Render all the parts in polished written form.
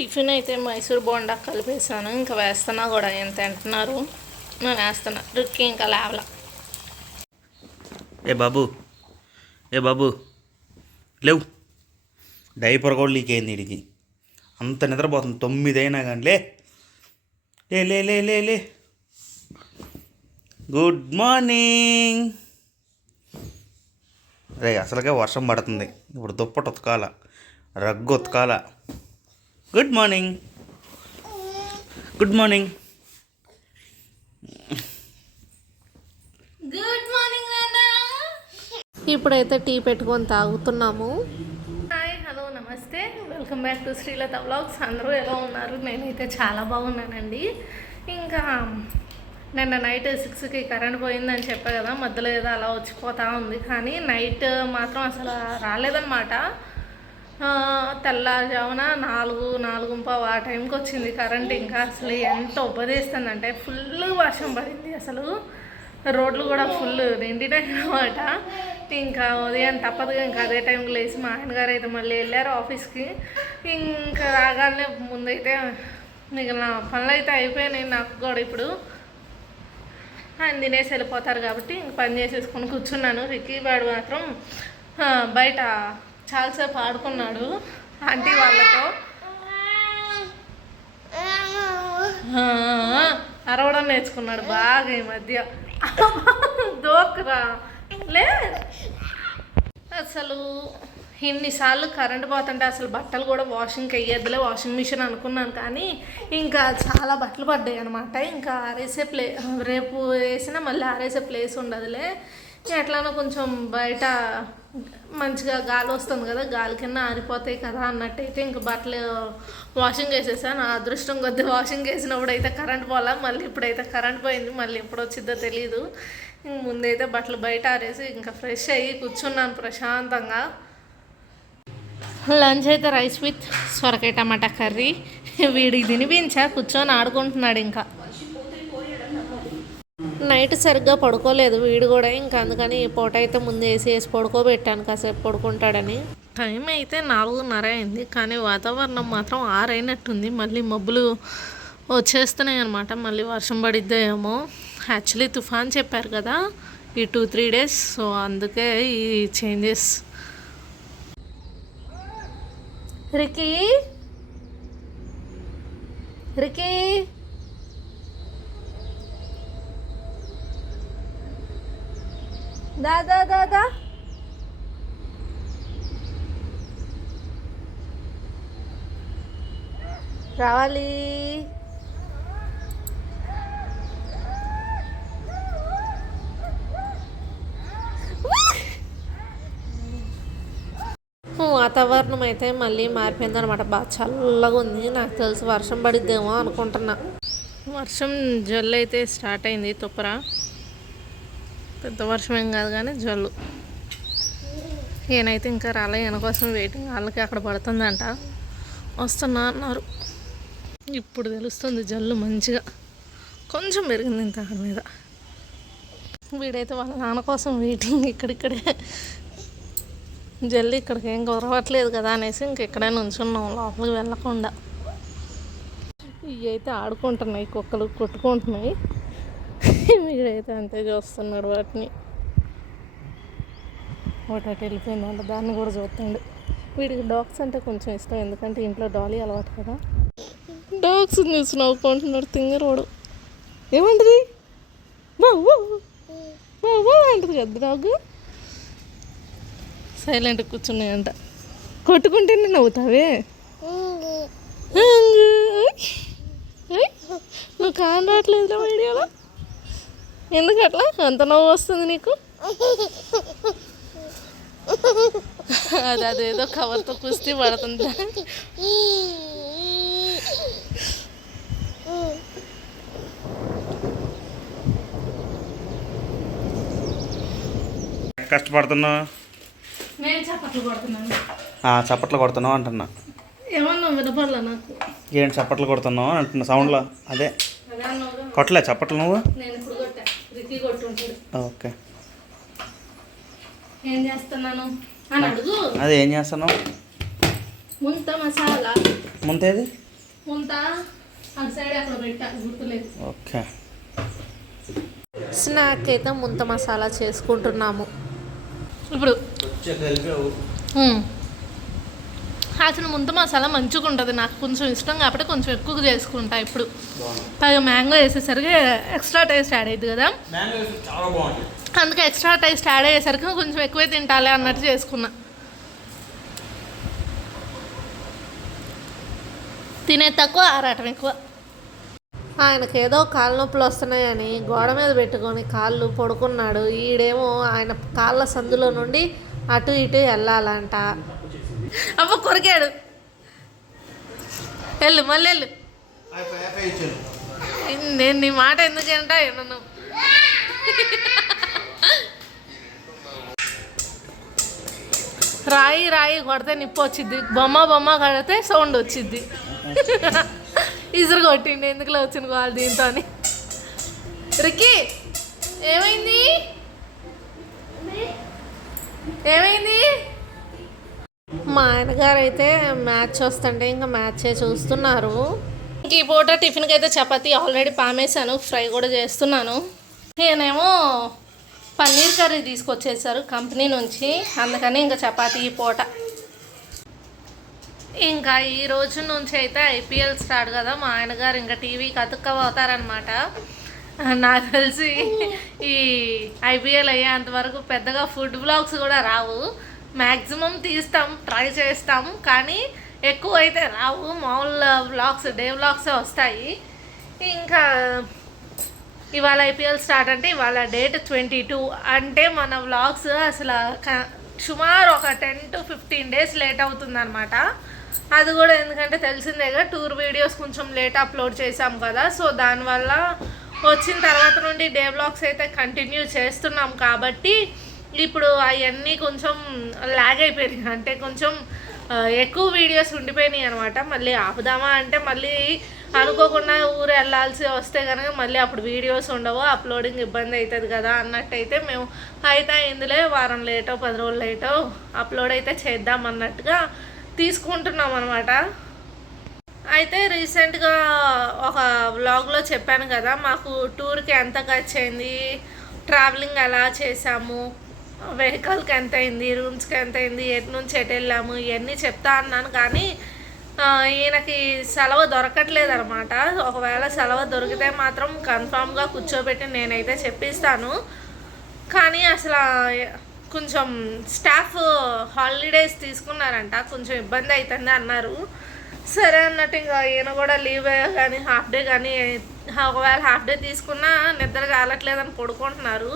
Tiffin అయితే మైసూర్ బోండా కలిపేసాను. ఇంకా వేస్తున్నా కూడా ఎంత తింటున్నారు. నేను వేస్తున్నా రుక్కి ఇంకా లేవలా. ఏ బాబు లేవు. డైపర్ కూడా లీక్ అయింది వీడికి. అంత నిద్రపోతుంది 9 అయినా కానీ లే లే లే లే లే గుడ్ మార్నింగ్. రే అసలుగా వర్షం పడుతుంది. ఇప్పుడు దుప్పటి ఉతకాల, రగ్గు ఉతకాల. Good morning good morning good morning. ఇప్పుడైతే టీ పెట్టుకొని తాగుతున్నాము. హాయ్, హలో, నమస్తే, welcome back to Srilatha vlogs. అందరూ ఎలా ఉన్నారు? నేనైతే చాలా బాగున్నానండి. ఇంకా నిన్న నైట్ 6కి కరెంట్ పోయిందని చెప్పా కదా, మధ్యలో ఏదో అలా వచ్చిపోతూ ఉంది. కానీ నైట్ మాత్రం అసలు రాలేదన్నమాట. తెల్లారుజామున 4:45 ఆ టైంకి వచ్చింది కరెంట్. ఇంకా అసలు ఎంత ఉపదేస్తుందంటే ఫుల్ వర్షం పడింది. అసలు రోడ్లు కూడా ఫుల్ నిండినాయి అన్నమాట. ఇంకా ఉదయం తప్పదుగా ఇంకా అదే టైంకి లేచి మా ఆయన గారు అయితే మళ్ళీ వెళ్ళారు ఆఫీస్కి. ఇంకా రాగానే ముందైతే మిగిలిన పనులు అయితే అయిపోయినాయి నాకు కూడా. ఇప్పుడు ఆయన తినేసి వెళ్ళిపోతారు కాబట్టి ఇంక పని చేసేసుకొని కూర్చున్నాను. రిక్కీ వాడు మాత్రం బయట చాలాసేపు ఆడుకున్నాడు ఆంటీ వాళ్ళతో. అరవడం నేర్చుకున్నాడు బాగా ఈ మధ్య. దోకరా లే. అసలు ఇన్నిసార్లు కరెంట్ పోతుంటే అసలు బట్టలు కూడా వాషింగ్కి వెయ్యొద్దులే, వాషింగ్ మిషన్ అనుకున్నాను. కానీ ఇంకా చాలా బట్టలు పడ్డాయి అనమాట. ఇంకా ఆరేసే రేపు వేసినా మళ్ళీ ఆరేసే ప్లేస్ ఉండదులే. ఎట్లానో కొంచెం బయట మంచిగా గాలి వస్తుంది కదా, గాలి కింద ఆరిపోతాయి కదా అన్నట్టయితే ఇంక బట్టలు వాషింగ్ వేసేసాను. నా అదృష్టం కొద్ది వాషింగ్ వేసినప్పుడు అయితే కరెంట్ పోలా. మళ్ళీ ఇప్పుడైతే కరెంట్ పోయింది. మళ్ళీ ఎప్పుడు వచ్చిందో తెలీదు. ముందైతే బట్టలు బయట ఆరేసి ఇంకా ఫ్రెష్ అయ్యి కూర్చున్నాను ప్రశాంతంగా. లంచ్ అయితే రైస్ విత్ సొరకాయ టమాటా కర్రీ. వీడికి తినిపించా, కూర్చొని ఆడుకుంటున్నాడు. ఇంకా నైట్ సరిగ్గా పడుకోలేదు వీడు కూడా. ఇంకా అందుకని ఈ పూట అయితే ముందు వేసి పడుకోబెట్టాను, కాసేపు పడుకుంటాడని. టైం అయితే 4:30 అయింది. కానీ వాతావరణం మాత్రం 6 అయినట్టుంది. మళ్ళీ మబ్బులు వచ్చేస్తున్నాయి అనమాట. మళ్ళీ వర్షం పడిద్దో ఏమో. యాక్చువల్లీ తుఫాన్ చెప్పారు కదా ఈ 2-3 డేస్. సో అందుకే ఈ చేంజెస్. రికీ దాదా రావాలి. వాతావరణం అయితే మళ్ళీ మారిపోయింది అనమాట. బాగా చల్లగా ఉంది. నాకు తెలిసి వర్షం పడిద్దేమో అనుకుంటున్నా. వర్షం జల్లు అయితే స్టార్ట్ అయింది. తుప్పరా పెద్ద వర్షం ఏం కాదు కానీ జల్లు. ఈయనైతే ఇంకా రాలే, ఈయన కోసం వెయిటింగ్. వాళ్ళకి అక్కడ పడుతుందంట, వస్తున్నా అన్నారు. ఇప్పుడు తెలుస్తుంది జల్లు మంచిగా కొంచెం పెరిగింది ఇంత అక్కడ మీద. వీడైతే వాళ్ళ నాన్న కోసం వెయిటింగ్. ఇక్కడిక్కడే జల్లి ఇక్కడికి ఏం కుదరవట్లేదు కదా అనేసి ఇంకెక్కడే నుంచున్నాం లోపలికి వెళ్ళకుండా. ఇవి అయితే ఆడుకుంటున్నాయి, కుక్కలు కొట్టుకుంటున్నాయి. వీడైతే అంతే చూస్తున్నాడు వాటిని. ఒకటి అటు వెళ్ళిపోయిందంట, దాన్ని కూడా చూస్తాడు. వీడికి డాగ్స్ అంటే కొంచెం ఇష్టం, ఎందుకంటే ఇంట్లో డాలీ అలవాటు కదా. డాగ్స్ చూసి నవ్వుకుంటున్నాడు తింగరోడు. ఏమంటది బాబు అంటది కదా డాగ్. సైలెంట్ కూర్చున్నాయంట. కొట్టుకుంటేనే నవ్వుతావే. నువ్వు కాని రావట్లేదురా వీడియోలో. ఎందుకు అట్లా అంత నవ్వు వస్తుంది నీకు? అదేదో కవర్తో కుస్తీ పడుతుంది. కష్టపడుతున్నావు? నేను చప్పట్లు కొడుతున్నాను. చప్పట్లు కొడుతున్నావు అంటున్నా. ఏమన్నా వినపడలా నాకు. ఏంటి చప్పట్లు కొడుతున్నావు అంటున్నా సౌండ్లో. అదే కొట్టలే చప్పట్లు నువ్వు? నేను ఇప్పుడు కొట్టా, రిక్కీ కొట్టుంటాడు. ఓకే. ఏం చేస్తున్నాను అని అడుగు. అదే ఏం చేస్తున్నావు? ముంత మసాలా. ముంతేది? ముంత అటు సైడ్ అక్కడ పెట్టా గుర్తులేదు. ఓకే. స్నాక్ అయితే ముంత మసాలా చేసుకుంటున్నాము ఇప్పుడు. అసలు ముంత మసాలా మంచిగా ఉంటుంది, నాకు కొంచెం ఇష్టం కాబట్టి కొంచెం ఎక్కువగా చేసుకుంటా ఇప్పుడు. పైగా మ్యాంగో వేసేసరికి ఎక్స్ట్రా టేస్ట్ యాడ్ అయ్యింది కదా, అందుకే ఎక్స్ట్రా టేస్ట్ యాడ్ అయ్యేసరికి కొంచెం ఎక్కువే తింటాలే అన్నట్టు చేసుకున్నా. తినే తక్కువ ఆరాటం ఎక్కువ. ఆయనకి ఏదో కాళ్ళ నొప్పులు వస్తున్నాయని గోడ మీద పెట్టుకొని కాళ్ళు పడుకున్నాడు. ఈడేమో ఆయన కాళ్ళ సందులో నుండి అటు ఇటు వెళ్ళాలంట. అవ్వ కొరికాడు. వెళ్ళు మళ్ళీ వెళ్ళు. నేను నీ మాట ఎందుకంటా నన్ను రాయి రాయి కొడితే నిప్పు వచ్చిద్ది, బొమ్మ కడితే సౌండ్ వచ్చిద్ది. ఇసురు కొట్టిండి ఎందుకులో వచ్చిన వాళ్ళు దీంతో అని. రిక్కీ ఏమైంది ఏమైంది? మా ఆయనగారు అయితే మ్యాచ్ వస్తుంటే ఇంకా మ్యాచే చూస్తున్నారు. ఈ పూట టిఫిన్కి అయితే చపాతీ ఆల్రెడీ పామేశాను, ఫ్రై కూడా చేస్తున్నాను. ఈయనేమో పన్నీర్ కర్రీ తీసుకొచ్చేసారు కంపెనీ నుంచి, అందుకని ఇంకా చపాతీ ఈ పూట. ఇంకా ఈ రోజు నుంచి అయితే ఐపీఎల్ స్టార్ట్ కదా, మా ఆయనగారు ఇంకా టీవీకి అతుక్కపోతారనమాట. నాకు తెలిసి ఈ ఐపీఎల్ అయ్యేంతవరకు పెద్దగా ఫుడ్ బ్లాగ్స్ కూడా రావు. మ్యాక్సిమం తీస్తాం, ట్రై చేస్తాం, కానీ ఎక్కువ అయితే రావు. మామూలు వ్లాగ్స్, డే వ్లాగ్సే వస్తాయి. ఇంకా ఇవాళ ఐపీఎల్ స్టార్ట్ అంటే ఇవాళ డేట్ 22 అంటే మన వ్లాగ్స్ అసలు సుమారు ఒక 10 to 15 days లేట్ అవుతుందన్నమాట. అది కూడా ఎందుకంటే తెలిసిందేగా టూర్ వీడియోస్ కొంచెం లేట్ అప్లోడ్ చేసాం కదా, సో దానివల్ల వచ్చిన తర్వాత నుండి డే వ్లాగ్స్ అయితే కంటిన్యూ చేస్తున్నాం కాబట్టి ఇప్పుడు అవన్నీ కొంచెం లాగ్ అయిపోయినాయి. అంటే కొంచెం ఎక్కువ వీడియోస్ ఉండిపోయినాయి అనమాట. మళ్ళీ ఆపుదామా అంటే మళ్ళీ అనుకోకుండా ఊరు వెళ్ళాల్సి వస్తే కనుక మళ్ళీ అప్పుడు వీడియోస్ ఉండవు, అప్లోడింగ్ ఇబ్బంది అవుతుంది కదా అన్నట్టయితే మేము అయితే ఇందులో వారం లేటో 10 రోజులు లేటో అప్లోడ్ అయితే చేద్దాం అన్నట్టుగా తీసుకుంటున్నాం అనమాట. అయితే రీసెంట్గా ఒక వ్లాగ్లో చెప్పాను కదా మాకు టూర్కి ఎంత ఖర్చు అయింది, ట్రావెలింగ్ ఎలా చేసాము, వెహికల్కి ఎంత అయింది, రూమ్స్కి ఎంత అయింది, ఎటు నుంచి ఎటు వెళ్ళాము, ఇవన్నీ చెప్తా అన్నాను. కానీ ఈయనకి సెలవు దొరకట్లేదు అనమాట. ఒకవేళ సెలవు దొరికితే మాత్రం కన్ఫామ్గా కూర్చోబెట్టి నేనైతే చెప్పిస్తాను. కానీ అసలు కొంచెం స్టాఫ్ హాలిడేస్ తీసుకున్నారంట, కొంచెం ఇబ్బంది అవుతుంది అన్నారు. సరే అన్నట్టు ఇంకా ఈయన కూడా లీవ్ కానీ హాఫ్ డే కానీ, ఒకవేళ హాఫ్ డే తీసుకున్నా నిద్ర కాలట్లేదని పడుకుంటున్నారు.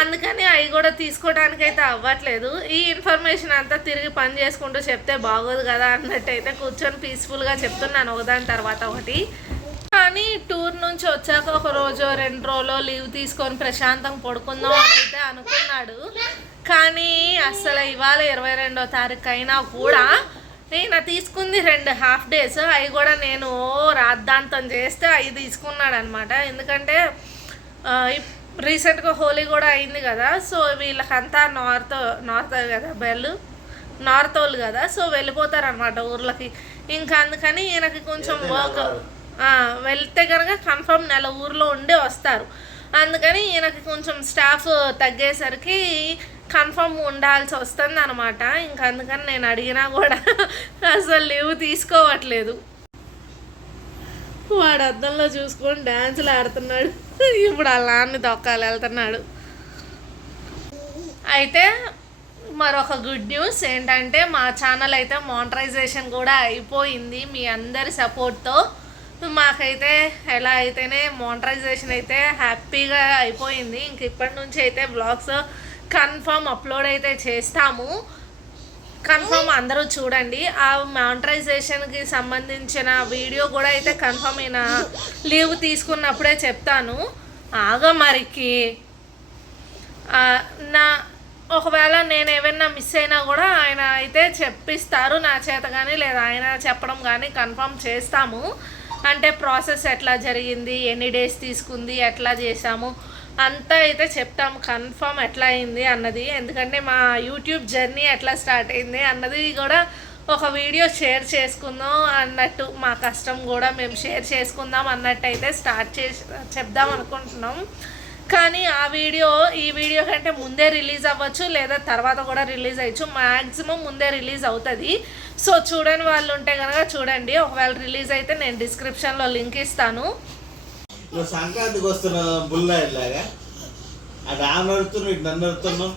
అందుకని అవి కూడా తీసుకోవడానికి అయితే అవ్వట్లేదు. ఈ ఇన్ఫర్మేషన్ అంతా తిరిగి పని చేసుకుంటూ చెప్తే బాగోదు కదా అన్నట్టయితే కూర్చొని పీస్ఫుల్గా చెప్తున్నాను ఒకదాని తర్వాత ఒకటి. కానీ టూర్ నుంచి వచ్చాక ఒక రోజు 2 రోజులు లీవ్ తీసుకొని ప్రశాంతంగా పడుకుందాం అని అయితే అనుకున్నాడు. కానీ అసలు ఇవాళ 22వ తారీఖు అయినా కూడా నేను తీసుకుంది 2 హాఫ్ డేస్, అవి కూడా నేను రాద్ధాంతం చేస్తే అవి తీసుకున్నాడు అనమాట. ఎందుకంటే రీసెంట్గా హోలీ కూడా అయింది కదా, సో వీళ్ళకంతా నార్త్ కదా, నార్త్ వాళ్ళు కదా, సో వెళ్ళిపోతారనమాట ఊర్లకి. ఇంకా అందుకని ఈయనకి కొంచెం వర్క్ వెళ్తే కనుక కన్ఫర్మ్ నెల ఊర్లో ఉండి వస్తారు. అందుకని ఈయనకి కొంచెం స్టాఫ్ తగ్గేసరికి కన్ఫర్మ్ ఉండాల్సి వస్తుంది అనమాట. ఇంకా అందుకని నేను అడిగినా కూడా అసలు లీవ్ తీసుకోవట్లేదు. వాడు అద్దంలో చూసుకొని డ్యాన్సులు ఆడుతున్నాడు. ఇప్పుడు అలా అన్ని దొక్కాలి వెళ్తున్నాడు. అయితే మరొక గుడ్ న్యూస్ ఏంటంటే మా ఛానల్ అయితే మానిటైజేషన్ కూడా అయిపోయింది. మీ అందరి సపోర్ట్తో మాకైతే ఎలా అయితేనే మానిటైజేషన్ అయితే హ్యాపీగా అయిపోయింది. ఇంక ఇప్పటి నుంచి అయితే బ్లాగ్స్ కన్ఫర్మ్ అప్లోడ్ అయితే చేస్తాము. కన్ఫర్మ్ అందరూ చూడండి. ఆ మానిటైజేషన్కి సంబంధించిన వీడియో కూడా అయితే కన్ఫర్మ్ అయిన లీవ్ తీసుకున్నప్పుడే చెప్తాను. మరికి ఒకవేళ నేను ఏమైనా మిస్ అయినా కూడా ఆయన అయితే చెప్పిస్తారు నా చేత కానీ, లేదా ఆయన చెప్పడం కానీ కన్ఫర్మ్ చేస్తాము. అంటే ప్రాసెస్ ఎట్లా జరిగింది, ఎన్ని డేస్ తీసుకుంది, ఎట్లా చేసాము అంతా అయితే చెప్తాము కన్ఫర్మ్ ఎట్లా అయింది అన్నది. ఎందుకంటే మా యూట్యూబ్ జర్నీ ఎట్లా స్టార్ట్ అయింది అన్నది కూడా ఒక వీడియో షేర్ చేసుకుందాం అన్నట్టు, మా కష్టం కూడా మేము షేర్ చేసుకుందాం అన్నట్టు అయితే స్టార్ట్ చేసి చెప్దాం అనుకుంటున్నాం. కానీ ఈ వీడియో కంటే ముందే రిలీజ్ అవ్వచ్చు, లేదా తర్వాత కూడా రిలీజ్ అవ్వచ్చు. మ్యాక్సిమం ముందే రిలీజ్ అవుతుంది. సో చూడని వాళ్ళు ఉంటే కనుక చూడండి. ఒకవేళ రిలీజ్ అయితే నేను డిస్క్రిప్షన్లో లింక్ ఇస్తాను. సంక్రాంతికి వస్తున్న బుల్లా ఇలాగా అటు ఆమె నడుతున్నావు, ఇటు నన్ను నడుతున్నావు.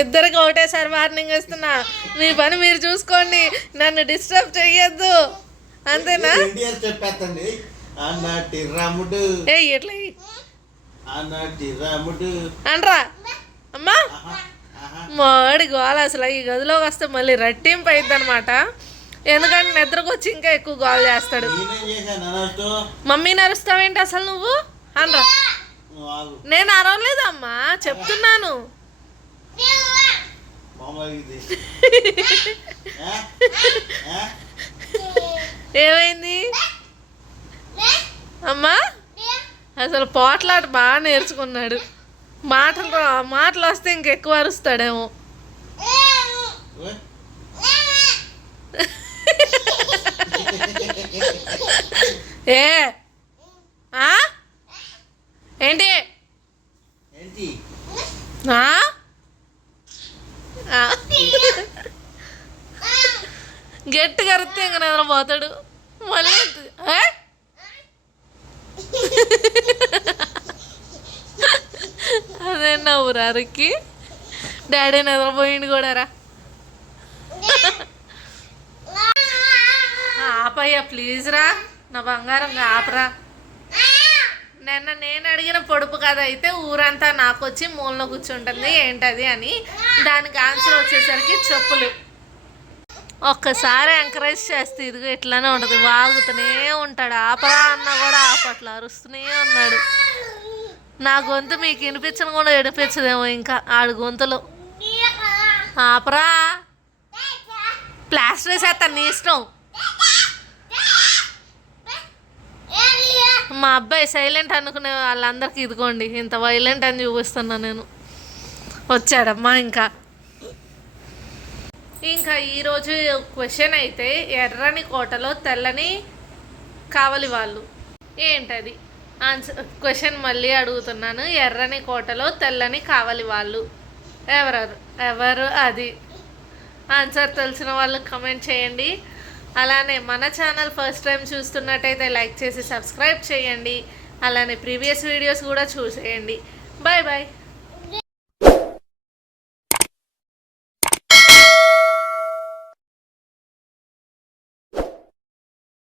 ఇద్దరికి ఒకటేసారి వార్నింగ్ ఇస్తున్నా, మీ పని మీరు చూసుకోండి, నన్ను డిస్టర్బ్ చెయ్యొద్దు, అంతేనా? చెప్పేస్తండి. అన్నటి రాముడు ఏ ఎట్లా అన్నటి రాముడు అనరా అమ్మా. మాడి గోల అసలు ఈ గదిలోకి వస్తే మళ్ళీ రెట్టింపు అయింది అనమాట. ఎందుకంటే నిద్రకు వచ్చి ఇంకా ఎక్కువ గోల్ చేస్తాడు. మమ్మీ నరుస్తావేంటి అసలు నువ్వు అనరా? నేను అరవలేదమ్మా, చెప్తున్నాను. ఏమైంది అమ్మా? అసలు పోట్లాట బాగా నేర్చుకున్నాడు. మాటలు వస్తే ఇంకెక్కువ అరుస్తాడేమో. ఏ ఏంటి గట్టి కరిస్తే ఇంక నిద్రపోతాడు మళ్ళీ. అదే నవ్వురా అరికి. డాడీ నిద్రపోయింది కూడా రా. ఆపయ్యా ప్లీజ్ రా, నా బంగారం ఆపరా. నేను అడిగిన పొడుపు కథ అయితే ఊరంతా నాకు వచ్చి మూలలో కూర్చుంటుంది ఏంటది అని. దానికి ఆన్సర్ వచ్చేసరికి చెప్పులు. ఒక్కసారి ఎంకరేజ్ చేస్తే ఇదిగో ఇట్లానే ఉంటుంది, వాగుతూనే ఉంటాడు. ఆపరా అన్నా కూడా ఆపట్లా, అరుస్తూనే ఉన్నాడు. నా గొంతు మీకు వినిపించను కూడా వినిపించదేమో ఇంకా ఆడు గొంతులో. ఆపరా, ప్లాస్టర్ వేసేస్తాను నీ ఇష్టం. మా అబ్బాయి సైలెంట్ అనుకునే వాళ్ళందరికీ ఇదిగోండి ఇంత వైలెంట్ అని చూపిస్తున్నా నేను. వచ్చాడమ్మా. ఇంకా ఈరోజు క్వశ్చన్ అయితే, ఎర్రని కోటలో తెల్లని కావలి వాళ్ళు ఏంటది? ఆన్సర్ క్వశ్చన్ మళ్ళీ అడుగుతున్నాను. ఎర్రని కోటలో తెల్లని కావలి వాళ్ళు ఎవరు అది? ఆన్సర్ తెలిసిన వాళ్ళు కమెంట్ చేయండి. అలానే మన ఛానల్ ఫస్ట్ టైం చూస్తున్నట్టయితే లైక్ చేసి సబ్స్క్రైబ్ చేయండి. అలానే ప్రీవియస్ వీడియోస్ కూడా చూసేయండి. Bye bye.